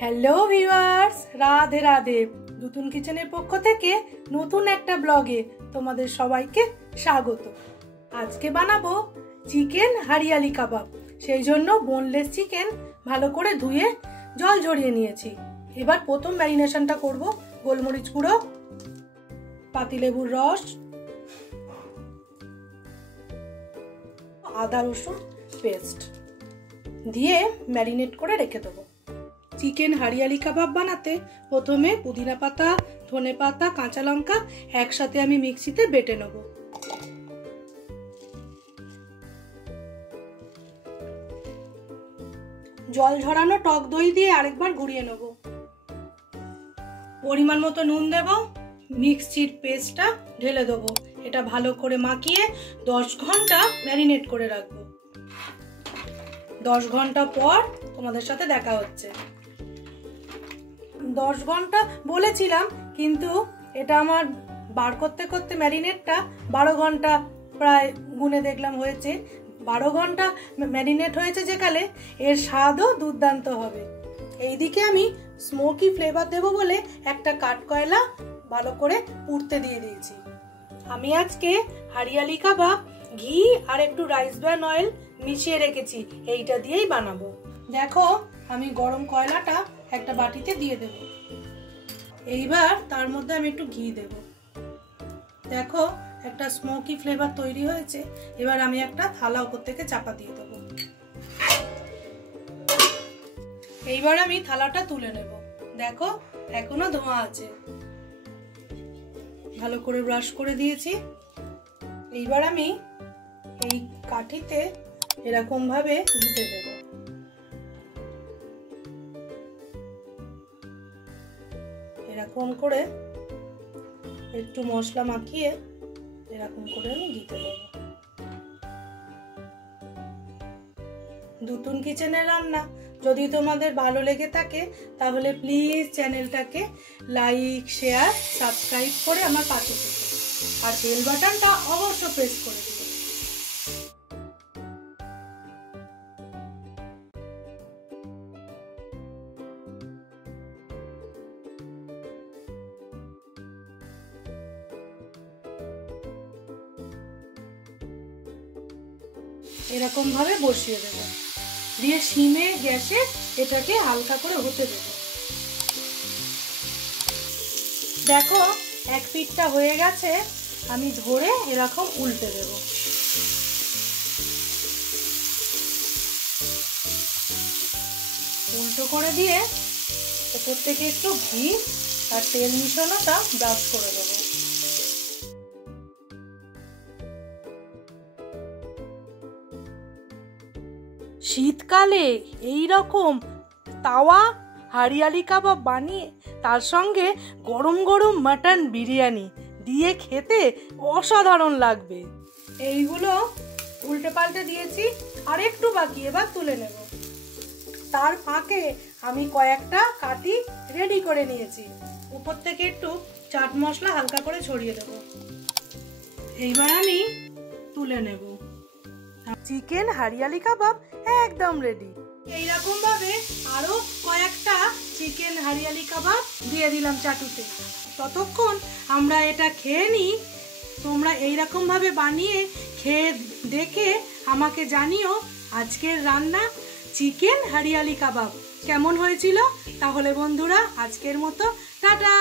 Hello viewers, Radhe Radhe. নতুন কিচেনের পক্ষ থেকে নতুন একটা ব্লগে তোমাদের সবাইকে স্বাগত। আজকে বানাবো চিকেন হারিয়ালি কাবাব। সেই জন্য বোনলেস চিকেন ভালো করে ধুয়ে জল ঝরিয়ে নিয়েছি। এবার প্রথম ম্যারিনেশনটা করব। গোলমরিচ গুঁড়ো, পাতিলেবুর রস, আদা রসুন পেস্ট দিয়ে ম্যারিনেট করে রেখে দেবো। চিকেন হারিয়ালি কাবাব বানাতে প্রথমে পুদিনা পাতা, ধনে পাতা, কাঁচা লঙ্কা একসাথে আমি মিক্সিতে বেটে নেব। জল ঝরানো টক দই দিয়ে আরেকবার গুঁড়িয়ে নেব। পরিমাণ মতো নুন দেব, মিক্সির পেস্টটা ঢেলে দেবো। এটা ভালো করে মাখিয়ে 10 ঘন্টা ম্যারিনেট করে রাখবো। 10 ঘন্টা পর তোমাদের সাথে দেখা হচ্ছে। 10 ঘন্টা বলেছিলাম, কিন্তু এটা আমার বার করতে করতে ম্যারিনেটটা 12 ঘন্টা প্রায় গুনে দেখলাম হয়েছে। 12 ঘন্টা ম্যারিনেট হয়েছে যেকালে এর স্বাদও দুর্দান্ত হবে। এইদিকে আমি স্মোকি ফ্লেভার দেবো বলে একটা কাঠকয়লা ভালো করে পুড়তে দিয়ে দিয়েছি। আমি আজকে হারিয়ালি কাবাব ঘি আর একটু রাইস ব্র্যান অয়েল মিশিয়ে রেখেছি, এইটা দিয়েই বানাবো। দেখো, আমি গরম কয়লাটা একটা বাটিতে দিয়ে দেব। এইবার তার মধ্যে আমি একটু ঘি দেব। দেখো, একটা স্মোকি ফ্লেভার তৈরি হয়েছে। এবার আমি একটা থালা উপর থেকে চাপা দিয়ে দেব। এইবার আমি থালাটা তুলে নেব। দেখো, এখনো ধোঁয়া আছে। ভালো করে ব্রাশ করে দিয়েছি। এইবার আমি এই কাঠিতে এরকম ভাবে দিতে দেব। এরকম করে একটু মশলা মাখিয়ে এরকম করে আমি দিতে দেব। নতুন কিচেনের রান্না যদি তোমাদের ভালো লেগে থাকে তাহলে প্লিজ চ্যানেলটাকে লাইক, শেয়ার, সাবস্ক্রাইব করে আমার পাশে থেকো আর বেল বাটনটা অবশ্য প্রেস করে দিও। এরকম ভাবে বসিয়ে দেবো, দিয়ে সিমে গ্যাসে এটাকে হালকা করে হতে দেবো। দেখো, এক পিঠটা হয়ে গেছে। আমি ধরে এরকম উল্টে দেব। উল্টো করে দিয়ে উপর থেকে একটু ঘি আর তেল মিশানোটা ব্রাশ করে দেবো। শীতকালে এই রকম তাওয়া হারিয়ালি কাবাব বানিয়ে তার সঙ্গে গরম গরম মাটন বিরিয়ানি দিয়ে খেতে অসাধারণ লাগবে। এইগুলো উল্টে পাল্টে দিয়েছি, আর একটু বাকি, এবার তুলে নেব। তার ফাঁকে আমি কয়েকটা কাঠি রেডি করে নিয়েছি। উপর থেকে একটু চাট মশলা হালকা করে ছড়িয়ে দেব। এইবার আমি তুলে নেব। চিকেন হারিয়ালি কাবাব একদম রেডি। এইরকম ভাবে আরো কয়েকটা চিকেন হারিয়ালি কাবাব দিয়ে দিলাম চাটুতে। ততক্ষণ আমরা এটা খেয়ে নিই। তোমরা এইরকম ভাবে বানিয়ে খেয়ে দেখে আমাকে জানিও আজকের রান্না চিকেন হারিয়ালি কাবাব কেমন হয়েছিল। তাহলে বন্ধুরা, আজকের মতো টাটা।